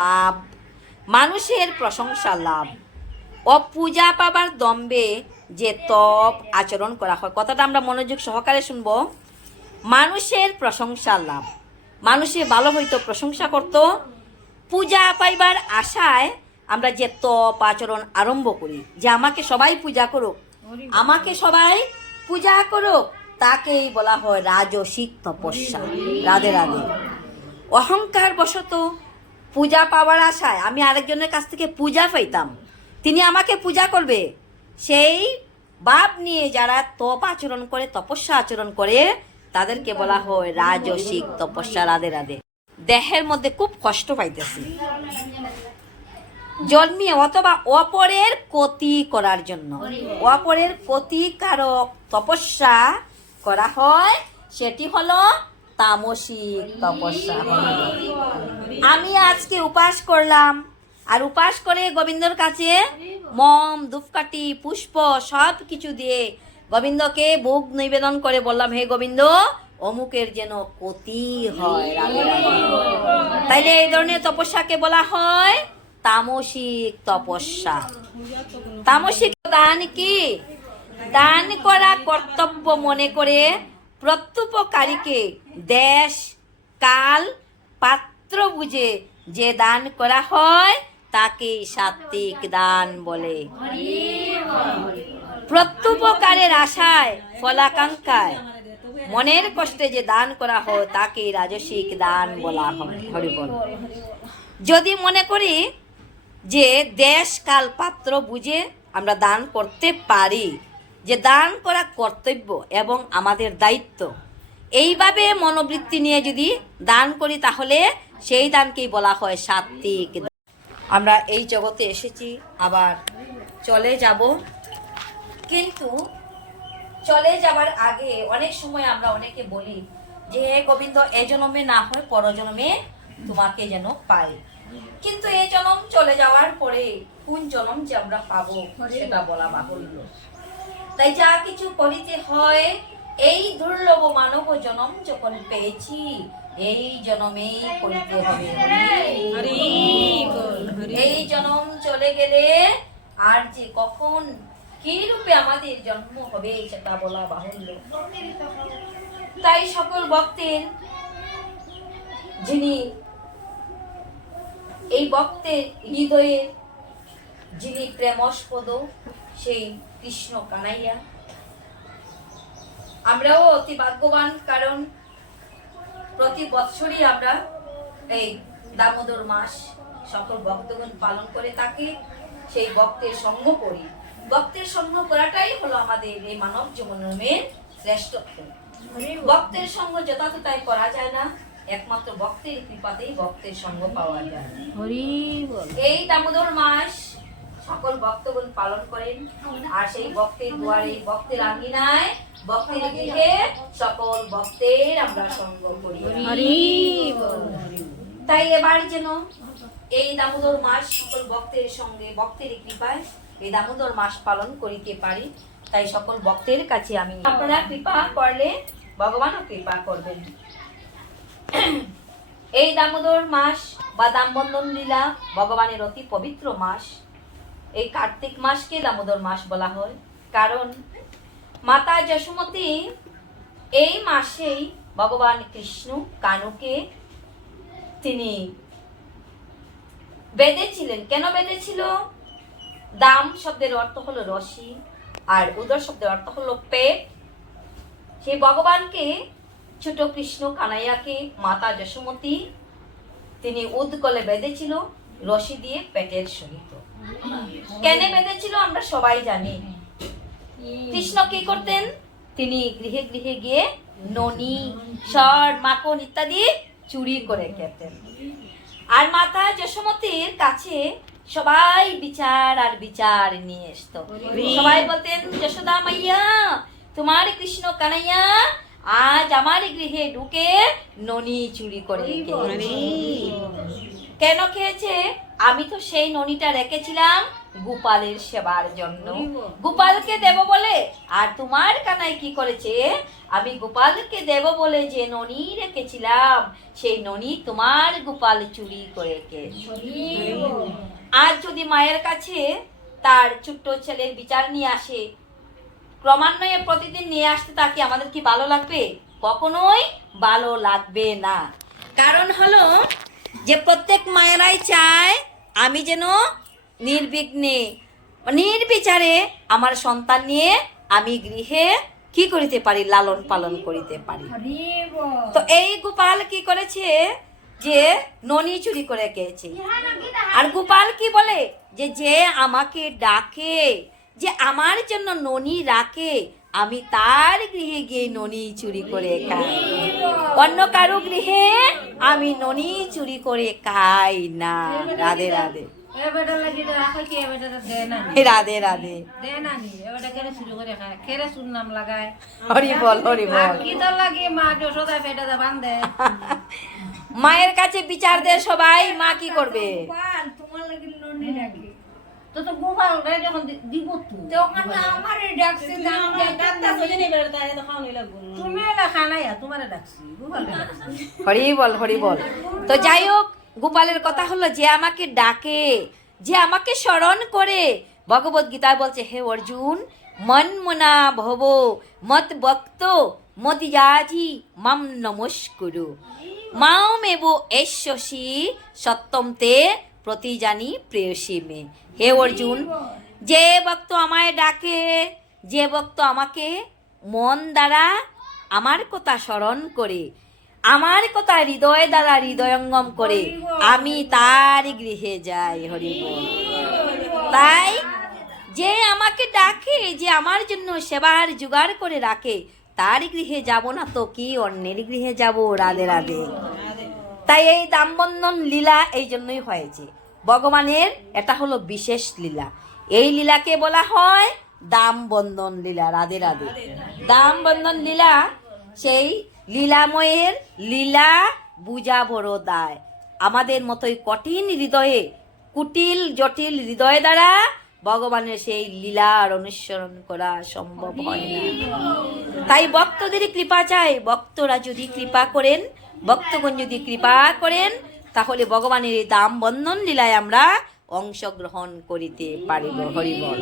লাভ, মানুষের প্রশংসা লাভ। ও পূজা পাবার দম্বে যে তপ আচরণ করা হয়। কথাটা আমরা মনোযোগ সহকারে শুনব। মানুষের প্রশংসা লাভ। মানুষে ভালো হইতো, প্রশংসা করত। পূজা পাইবার আশায় আমরা যে তপ আচরণ আরম্ভ করি, যে আমাকে সবাই পূজা করুক, আমাকে সবাই পূজা করুক, তাকেই বলা হয় রাজসিক তপস্যা, রাধে রাধে। অহংকার বশত পূজা পাওয়ার আশায় আমি আরেকজনের কাছ থেকে পূজা পাইতাম। তিনি আমাকে পূজা করবে। সেই বাপ নিয়ে যারা তপ আচরণ করে, তপস্যা আচরণ করে, তাদেরকে বলা হয় রাজসিক তপস্যা রাধে রাধে। দেহের মধ্যে খুব কষ্ট পাইতেছি। জন্মিয়ে অথবা অপরের ক্ষতি করার জন্য। অপরের ক্ষতিকারক তপস্যা করা হয়, সেটি হলো তামসিক তপস্যা। আমি আজকে উপাস করলাম। আর উপাস করে গোবিন্দর কাছে মম, ধূপকাঠি, পুষ্প সব কিছু দিয়ে গোবিন্দকে ভোগ নিবেদন করে বললাম, হে গোবিন্দ, অমুকের যেন ক্ষতি হয়। তাইলে এই ধরনের তপস্যাকে বলা হয় তামসিক তপস্যা। তামসিক দান কি? দান করা কর্তব্য মনে করে প্রত্যুপকারীকে দেশ, কাল, পাত্র বুঝে যে দান করা হয়, তাকে সাত্বিক দান বলে। প্রত্যুপকারের আশায় ফলাকাঙ্ক্ষায় মনের কষ্টে যে দান করা হয়, তাকে রাজসিক দান বলা হয়। যদি মনে করি যে দেশ, কাল, পাত্র বুঝে আমরা দান করতে পারি যে দান করা কর্তব্য এবং আমাদের দায়িত্ব। এইভাবে মনোবৃত্তি নিয়ে যদি দান করি তাহলে সেই দানকেই বলা হয় সাত্বিক আমরা এই জগতে এসেছি, আবার চলে যাব। কিন্তু চলে যাবার আগে অনেক সময় আমরা অনেকে বলি যে, হে গোবিন্দ, এ জন্মে না হয়, পরজন্মে তোমাকে যেন পাই। কিন্তু এই জন্ম চলে যাওয়ার পরে কোন জন্ম যে আমরা পাবো, সেটা বলা বাহুল্য। তাই যা কিছু করিতে হয় এই দুর্লভ মানব জনম যখন পেয়েছি এই জনমেই করিতে হবে। এই জনম চলে গেলে আর যে কখন কি রূপে আমাদের জন্ম হবে সেটা বলা বাহুল্য। তাই সকল ভক্তের যিনি এই ভক্তের হৃদয়ে যিনি প্রেমস্পদ সেই কৃষ্ণ কানাইয়া। আমরাও অতি ভাগ্যবান কারণ প্রতি বৎসরই আমরা এই দামোদর মাস সকল ভক্তগণ পালন করে থাকি সেই ভক্তের সঙ্গ করি। ভক্তের সঙ্গ করাটাই হলো আমাদের এই মানব জীবনের শ্রেষ্ঠত্ব। ভক্তের সঙ্গ যথাযথায় করা যায় না একমাত্র ভক্তের কৃপাতেই ভক্তের সঙ্গ পাওয়া যায়। এই দামোদর মাস সকল ভক্তগণ পালন করেন। আর সেই ভক্তের দুয়ারে ভক্তের আঙ্গিনায় ভক্তের গৃহে সকল ভক্তের আমরা সঙ্গ করি। তাই এবার যেন এই দামোদর মাস সকল ভক্তের সঙ্গে ভক্তের কৃপায় এই দামোদর মাস পালন করিতে পারি। তাই সকল ভক্তের কাছে আমি আপনারা কৃপা করলে ভগবানও কৃপা করবেন। এই দামোদর মাস বা দামবন্ধন লীলা ভগবানের অতি পবিত্র মাস। এই কার্তিক মাসকে দামোদর মাস বলা হয়। কারণ মাতা যশোমতী এই মাসেই ভগবান কৃষ্ণ কানুকে তিনি বেঁধেছিলেন। কেন বেঁধেছিল? দাম শব্দের অর্থ হলো রশি আর উদর শব্দের অর্থ হলো পেট। সেই ভগবানকে ছোট কৃষ্ণ কানাইয়াকে মাতা যশোমতী তিনি উদ্গলে বেঁধেছিল। রশি দিয়ে পেটের সহিত। কেন বেঁধেছিল আমরা সবাই জানি। কৃষ্ণ কি করতেন? তিনি গৃহে গৃহে গিয়ে ননি সর মাখন ইত্যাদি চুরি করে খেতেন। আর মাতা যশোমতীর কাছে সবাই বিচার আর বিচার নিয়ে আসতো সবাই বলতেন যশোদা মাইয়া তোমার কৃষ্ণ কানাইয়া আজ আমার গৃহে ঢুকে ননি চুরি করে। কেন খেয়েছে? আমি তো সেই ননিটা রেখেছিলাম গোপালের সেবার জন্য। গোপালকে দেব বলে? আর তোমার কানাই কি করেছে? আমি গোপালকে দেব বলে যে ননি রেখেছিলাম সেই ননি তোমার গোপাল চুরি করে। আজ যদি মায়ের কাছে তার ছোট্ট ছেলের বিচার নিয়ে আসে ক্রমান্বয়ে প্রতিদিন নিয়ে আসতে তাকে আমাদের কি ভালো লাগবে? কখনোই ভালো লাগবে না। কারণ হলো যে প্রত্যেক মায়েরাই চায়, আমি যেন নির্বিঘ্নে, নির্বিচারে আমার সন্তান নিয়ে আমি গৃহে কি করিতে পারি, লালন পালন করিতে পারি। তো এই গোপাল কি করেছে যে ননি চুরি করে গেছে আর গোপাল কি বলে? যে যে আমাকে ডাকে, যে আমার জন্য ননি রাখে আমি তার গৃহে গিয়ে ননি চুরি করে খাই। অন্য কারও গৃহে আমি ননি চুরি করে খাই না। রাধে রাধে। হরি বল হরি বল। মায়ের কাছে বিচার দে সবাই মা কি করবে? তোমার লাগি ননি রাখি তো তো গোপাল রে যখন দিব তো। তখন আমার ডাকছে দাম তুমি এলা খানাই তোমারে ডাকছি গোপাল হরি বল হরি বল। তো যাই হোক গোপালের কথা হলো যে আমাকে ডাকে যে আমাকে স্মরণ করে। ভগবত গীতায় বলছে হে অর্জুন মন মনা ভব মত ভক্ত মদিয়াজি মাম নমস্কুরু। মাও মেব এশ্বসী সত্যম তে প্রতিজানি প্রেয়সী মে হে অর্জুন, যে ভক্ত আমায় ডাকে, যে ভক্ত আমাকে মন দ্বারা আমার কথা স্মরণ করে, আমার কথা হৃদয় দ্বারা হৃদয়ঙ্গম করে, আমি তার গৃহে যাই হরি তাই যে আমাকে ডাকে, যে আমার জন্য সেবার জোগাড় করে রাখে, তার গৃহে যাব না তো কি অন্যের গৃহে যাব? রাধে রাধে। তাই এই দামবন্ধন লীলা এই জন্যই হয়েছে। ভগবানের এটা হলো বিশেষ লীলা। এই লীলাকে বলা হয় দাম বন্ধন লীলা, রাধে রাধে। দাম বন্ধন লীলা সেই লীলাময়ের লীলা বুঝা বড় দায় আমাদের মতোই কঠিন হৃদয়ে, কুটিল জটিল হৃদয় দ্বারা ভগবানের সেই লীলার অনুসরণ করা সম্ভব হয় না। তাই ভক্তদের কৃপা চাই, ভক্তরা যদি কৃপা করেন ভক্তগণ যদি কৃপা করেন, তাহলে ভগবানের এই দাম বন্ধন লীলায় আমরা অংশগ্রহণ করিতে পারিব, হরিবল।